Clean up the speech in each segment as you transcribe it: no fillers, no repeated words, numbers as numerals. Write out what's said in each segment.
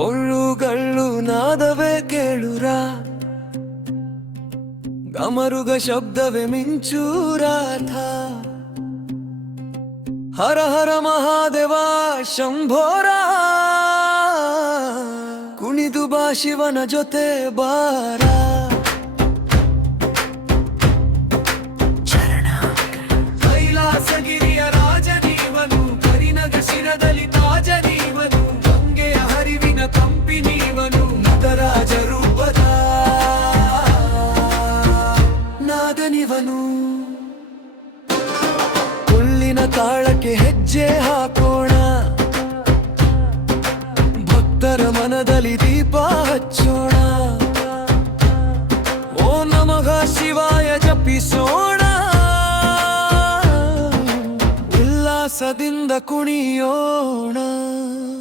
ಒಳ್ಳುಗಳ್ಳು ನಾದವೇ ಕೇಳುರ, ಗಮರುಗ ಶಬ್ದವೇ ಮಿಂಚೂರಾಥ. ಹರ ಹರ ಮಹಾದೇವ ಶಂಭೋರ, ಕುಣಿದು ಬಾ ಶಿವನ ಜೊತೆ ಬಾರ. ಕೈಲಾಸಗಿರಿಯ ರಾಜ ನೀವನು, ಕರಿನಗ ಶಿರದಲ್ಲಿ ತಾಜ ನೀವನು, ಗಂಗೆಯ ಹರಿವಿನ ಕಂಪಿ ನೀವನು, ನಟರಾಜ ರೂಪದ ನಾದನಿವನು. ಹುಲ್ಲಿನ ತಾಳಕ್ಕೆ ಹೆಜ್ಜೆ ಹಾಕೋಣ, ಭಕ್ತರ ಮನದಲ್ಲಿ ದೀಪ ಹಚ್ಚೋಣ. ಓ ನಮಃ ಶಿವಾಯ ಜಪಿಸೋಣ, ಉಲ್ಲಾಸದಿಂದ ಕುಣಿಯೋಣ.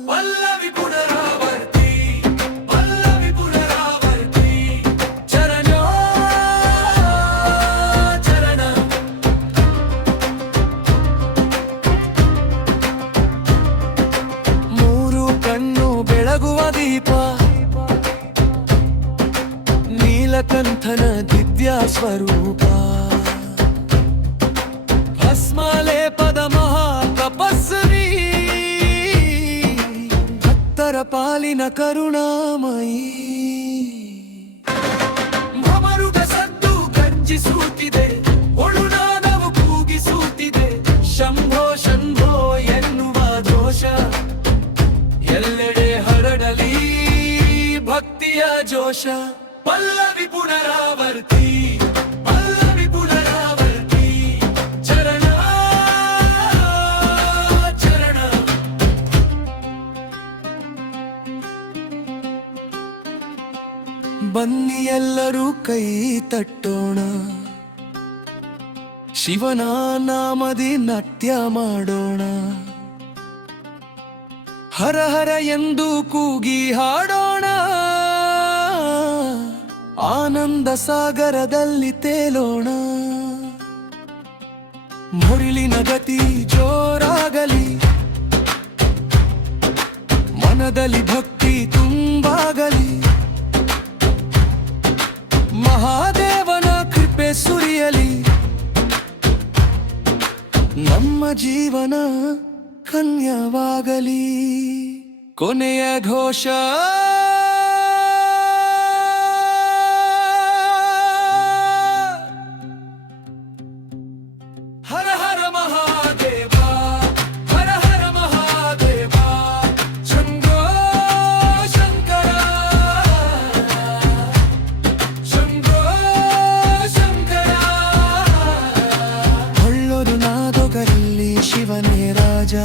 ಪಲ್ಲವಿ ಪುನರಾವರ್ತಿ, ಪಲ್ಲವಿ ಪುನರಾವರ್ತಿ, ಚರಣೋ ಚರಣ. ಮೂರು ಕಣ್ಣು ಬೆಳಗುವ ದೀಪ, ನೀಲಕಂಠನ ದಿವ್ಯ ಸ್ವರೂಪ. ಭಸ್ಮಲೇಪದ ಮಹಾ ತಪಸ್ವಿ, ಭಕ್ತರ ಪಾಲಿನ ಕರುಣಾಮಯಿ. ಭಮರುಗ ಸದ್ದು ಗರ್ಜಿಸುತ್ತಿದೆ, ಒಳುನಾದವು ಕೂಗಿಸುತ್ತಿದೆ. ಶಂಭೋ ಶಂಭೋ ಎನ್ನುವ ಘೋಷ ಎಲ್ಲೆಡೆ ಹರಡಲಿ ಭಕ್ತಿಯ ಜೋಶ. ಪಲ್ಲವಿ ಪುನರಾವರ್ತಿ, ಪಲ್ಲವಿ ಪುನರಾವರ್ತಿ, ಚರಣ ಚರಣ. ಬನ್ನಿ ಎಲ್ಲರೂ ಕೈ ತಟ್ಟೋಣ, ಶಿವನ ನಾಮದಿ ನಾಟ್ಯ ಮಾಡೋಣ. ಹರ ಹರ ಎಂದು ಕೂಗಿ ಹಾಡೋಣ, ಆನಂದ ಸಾಗರದಲ್ಲಿ ತೇಲೋಣ. ಮುರಿಲಿನ ಗತಿ ಜೋರಾಗಲಿ, ಮನದಲ್ಲಿ ಭಕ್ತಿ ತುಂಬಾಗಲಿ. ಮಹಾದೇವನ ಕೃಪೆ ಸುರಿಯಲಿ, ನಮ್ಮ ಜೀವನ ಕನ್ಯವಾಗಲಿ. ಕೊನೆಯ ಘೋಷ ಹರ ಹರ ಮಹಾದೇವ, ಹರ ಹರ ಮಹಾದೇವ, ಶಂಭೋ ಶಂಕರ, ಶಂಭೋ ಶಂಕರ. ಒಳ್ಳೊರು ನಾದೊಗರಲ್ಲಿ ಶಿವನೇ ರಾಜ.